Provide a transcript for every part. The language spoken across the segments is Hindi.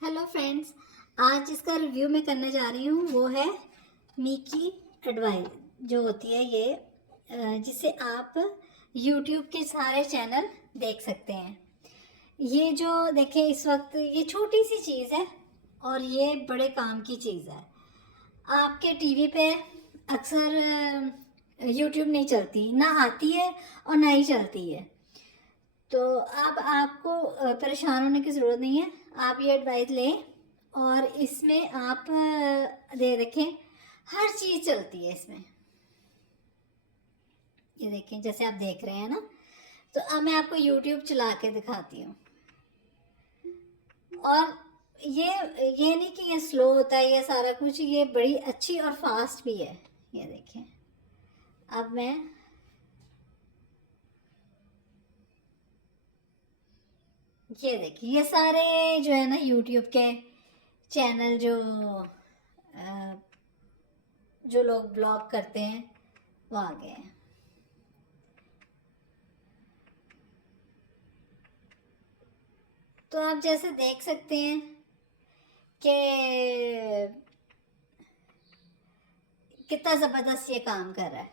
हेलो फ्रेंड्स, आज जिसका रिव्यू मैं करने जा रही हूँ वो है मिकी एडवाइस जो होती है ये जिसे आप यूट्यूब के सारे चैनल देख सकते हैं। ये जो देखें इस वक्त ये छोटी सी चीज़ है और ये बड़े काम की चीज़ है। आपके टीवी पे अक्सर यूट्यूब नहीं चलती, ना आती है और ना ही चलती है। तो अब आपको परेशान होने की ज़रूरत नहीं है। आप ये एडवाइस लें और इसमें आप दे रखें, हर चीज़ चलती है इसमें। ये देखें जैसे आप देख रहे हैं ना, तो अब मैं आपको यूट्यूब चला के दिखाती हूँ। और ये नहीं कि ये स्लो होता है, ये सारा कुछ ये बड़ी अच्छी और फास्ट भी है। ये देखें, अब मैं ये देखिए ये सारे जो है ना यूट्यूब के चैनल जो लोग ब्लॉग करते हैं वो आ गए हैं। तो आप जैसे देख सकते हैं कि कितना ज़बरदस्त ये काम कर रहा है।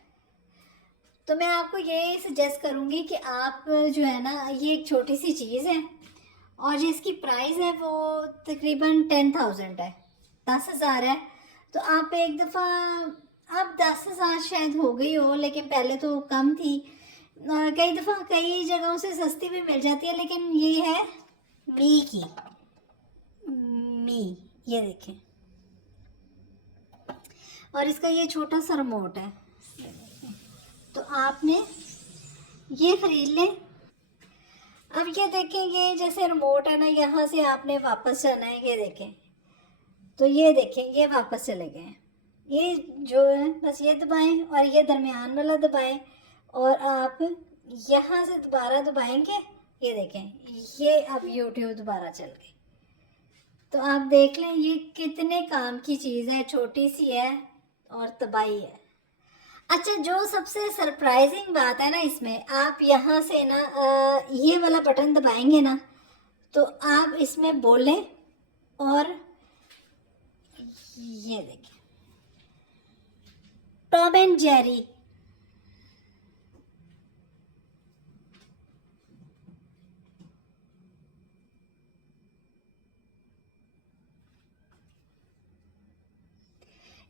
तो मैं आपको ये सजेस्ट करूँगी कि आप जो है ना, ये एक छोटी सी चीज़ है और जिसकी प्राइस है वो तकरीबन 10,000 है, 10,000 है। तो आप एक दफ़ा, अब 10,000 शायद हो गई हो, लेकिन पहले तो कम थी। कई दफ़ा कई जगहों से सस्ती भी मिल जाती है, लेकिन ये है मी की मी, ये देखें। और इसका ये छोटा सा रिमोट है, तो आपने ये खरीद लें। अब ये देखें, ये जैसे रिमोट है ना, यहाँ से आपने वापस जाना है। ये देखें, तो ये देखें ये वापस चले गए हैं। ये जो है बस ये दबाएं और ये दरमियान वाला दबाएं और आप यहाँ से दोबारा दबाएंगे। ये देखें, ये अब यूट्यूब दोबारा चल गई। तो आप देख लें ये कितने काम की चीज़ है, छोटी सी है और तबाही है। अच्छा, जो सबसे सरप्राइजिंग बात है ना इसमें, आप यहाँ से ना ये वाला बटन दबाएंगे ना, तो आप इसमें बोलें और ये देखें टॉम एंड जेरी।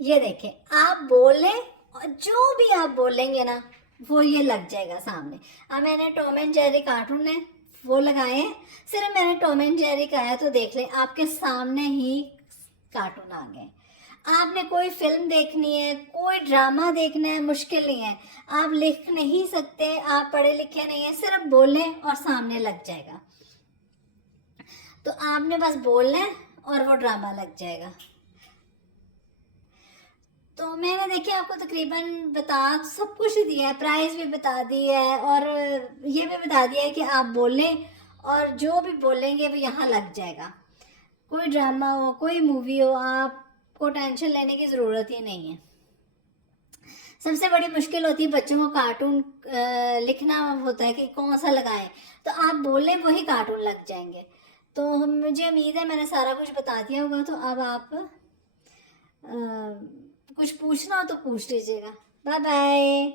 ये देखें, आप बोलें और जो भी आप बोलेंगे ना वो ये लग जाएगा सामने। अब मैंने टॉम एंड जेरी कार्टून है वो लगाए हैं, सिर्फ मैंने टॉम एंड जेरी कहा तो देख लें आपके सामने ही कार्टून आ गए। आपने कोई फिल्म देखनी है, कोई ड्रामा देखना है, मुश्किल नहीं है। आप लिख नहीं सकते, आप पढ़े लिखे नहीं है, सिर्फ बोलें और सामने लग जाएगा। तो आपने बस बोलना है और वो ड्रामा लग जाएगा। तो मैंने देखिए आपको तकरीबन बता सब कुछ दिया है, प्राइस भी बता दी है और ये भी बता दिया है कि आप बोलें और जो भी बोलेंगे वो यहाँ लग जाएगा। कोई ड्रामा हो, कोई मूवी हो, आपको टेंशन लेने की ज़रूरत ही नहीं है। सबसे बड़ी मुश्किल होती है बच्चों को कार्टून लिखना होता है कि कौन सा लगाएं, तो आप बोलें वही कार्टून लग जाएंगे। तो मुझे उम्मीद है मैंने सारा कुछ बता दिया होगा। तो अब आप कुछ पूछना हो तो पूछ लीजिएगा। Bye bye.